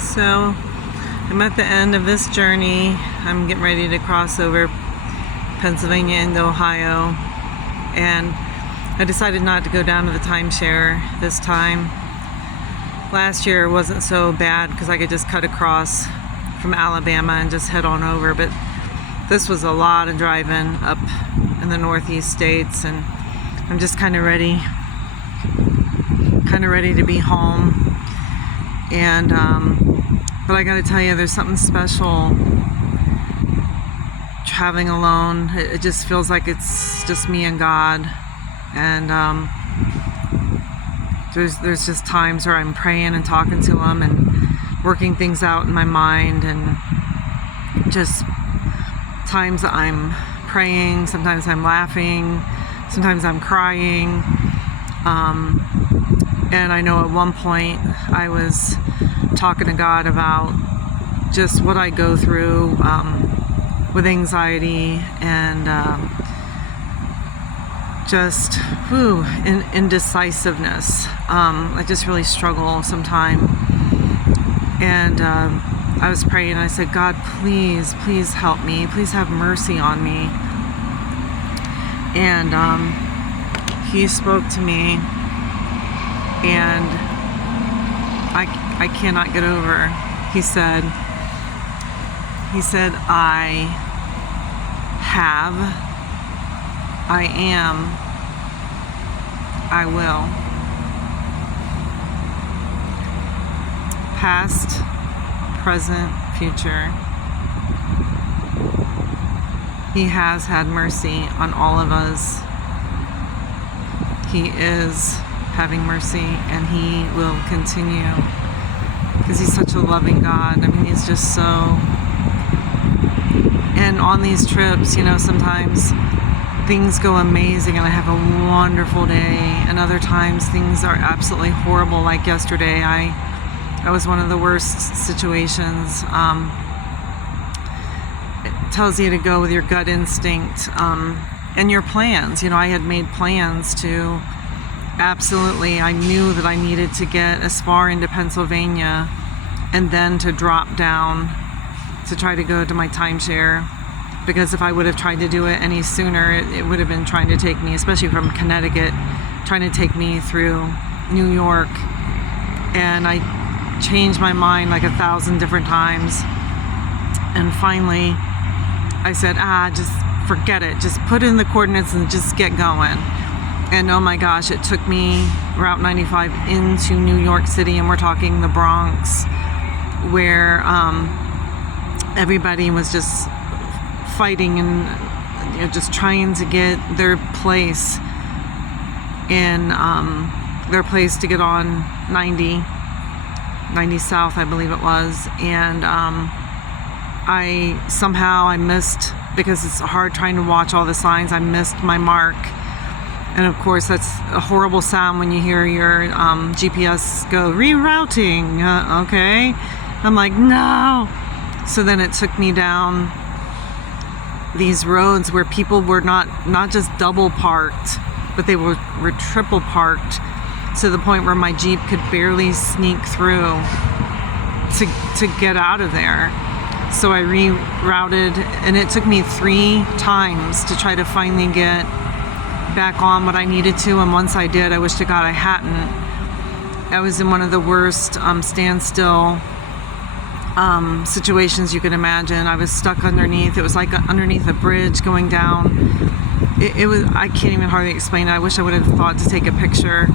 So I'm at the end of this journey. I'm getting ready to cross over Pennsylvania into Ohio, and I decided not to go down to the timeshare this time. Last year wasn't so bad because I could just cut across from Alabama and just head on over, but this was a lot of driving up in the northeast states, and I'm just kind of ready to be home. And but I gotta tell you, there's something special traveling alone. It just feels like it's just me and God. And there's just times where I'm praying and talking to Him and working things out in my mind, and just times I'm praying, sometimes I'm laughing, sometimes I'm crying. And I know at one point I was talking to God about just what I go through with anxiety and just indecisiveness. I just really struggle sometimes. And I was praying and I said, God, please help me. Please have mercy on me. And He spoke to me, and I cannot get over. He said, I have, I am, I will. Past, present, future. He has had mercy on all of us. He is having mercy, and He will continue, because He's such a loving God. I mean, He's just so. And on these trips, sometimes things go amazing and I have a wonderful day, and other times things are absolutely horrible. Like yesterday, I was one of the worst situations. It tells you to go with your gut instinct and your plans. I had made plans to absolutely, I knew that I needed to get as far into Pennsylvania and then to drop down to try to go to my timeshare, because if I would have tried to do it any sooner, it would have been trying to take me, especially from Connecticut, trying to take me through New York. And I changed my mind like 1,000 different times, and finally I said, just forget it, just put in the coordinates and just get going. And oh my gosh, it took me Route 95 into New York City, and we're talking the Bronx, where everybody was just fighting and just trying to get their place in their place to get on 90 South, I believe it was. And I missed, because it's hard trying to watch all the signs, I missed my mark. And of course, that's a horrible sound when you hear your GPS go rerouting. Okay, I'm like, no. So then it took me down these roads where people were not just double parked, but they were triple parked, to the point where my Jeep could barely sneak through to get out of there. So I rerouted, and it took me 3 times to try to finally get back on what I needed to. And once I did, I wish to God I hadn't. I was in one of the worst standstill situations you could imagine. I was stuck underneath. It was like underneath a bridge going down. It was, I can't even hardly explain it. I wish I would have thought to take a picture,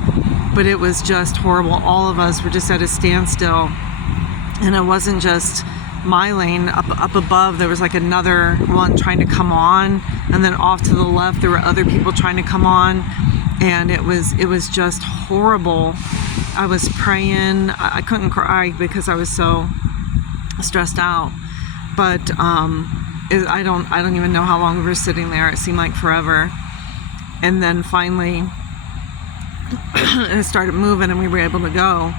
but it was just horrible. All of us were just at a standstill, and it wasn't just my lane. Up above, there was like another one trying to come on, and then off to the left there were other people trying to come on, and it was just horrible. I was praying. I couldn't cry because I was so stressed out, but I don't even know how long we were sitting there. It seemed like forever. And then finally it started moving and we were able to go.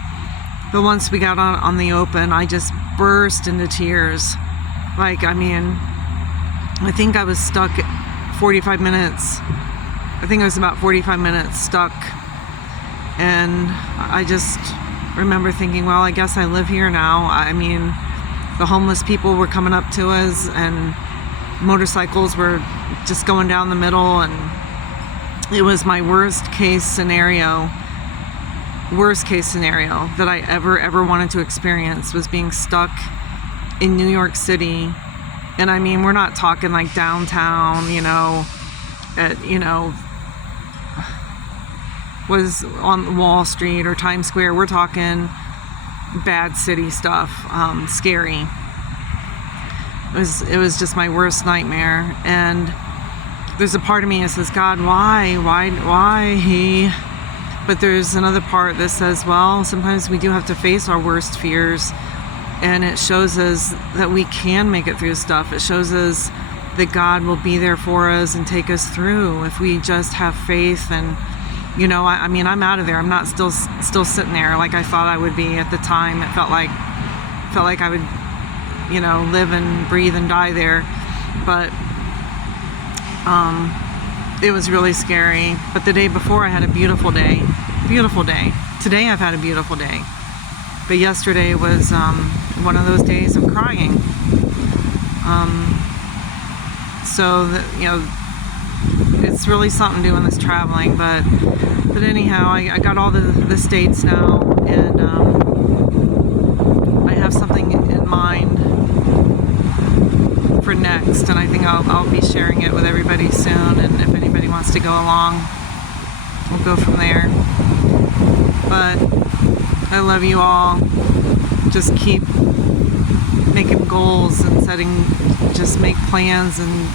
But once we got on the open, I just burst into tears. I think I was stuck 45 minutes. I think it was about 45 minutes stuck. And I just remember thinking, well, I guess I live here now. I mean, the homeless people were coming up to us, and motorcycles were just going down the middle, and it was my worst case scenario that I ever wanted to experience, was being stuck in New York City. And I mean, we're not talking like downtown, was on Wall Street or Times Square. We're talking bad city stuff, scary. It was just my worst nightmare. And there's a part of me that says, God, why? But there's another part that says, well, sometimes we do have to face our worst fears, and it shows us that we can make it through stuff. It shows us that God will be there for us and take us through if we just have faith. And I mean, I'm out of there. I'm not still sitting there like I thought I would be at the time. It felt like I would, live and breathe and die there. But it was really scary. But the day before, I had a beautiful day. Today I've had a beautiful day. But yesterday was one of those days of crying. It's really something doing this traveling. But anyhow, I got all the states now, and I have something in mind for next, and I think I'll be sharing it with everybody soon. And if anybody wants to go along, we'll go from there. But I love you all. Just keep making goals and just make plans and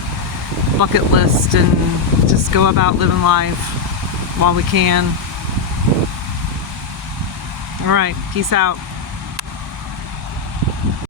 bucket list, and just go about living life while we can. All right, peace out.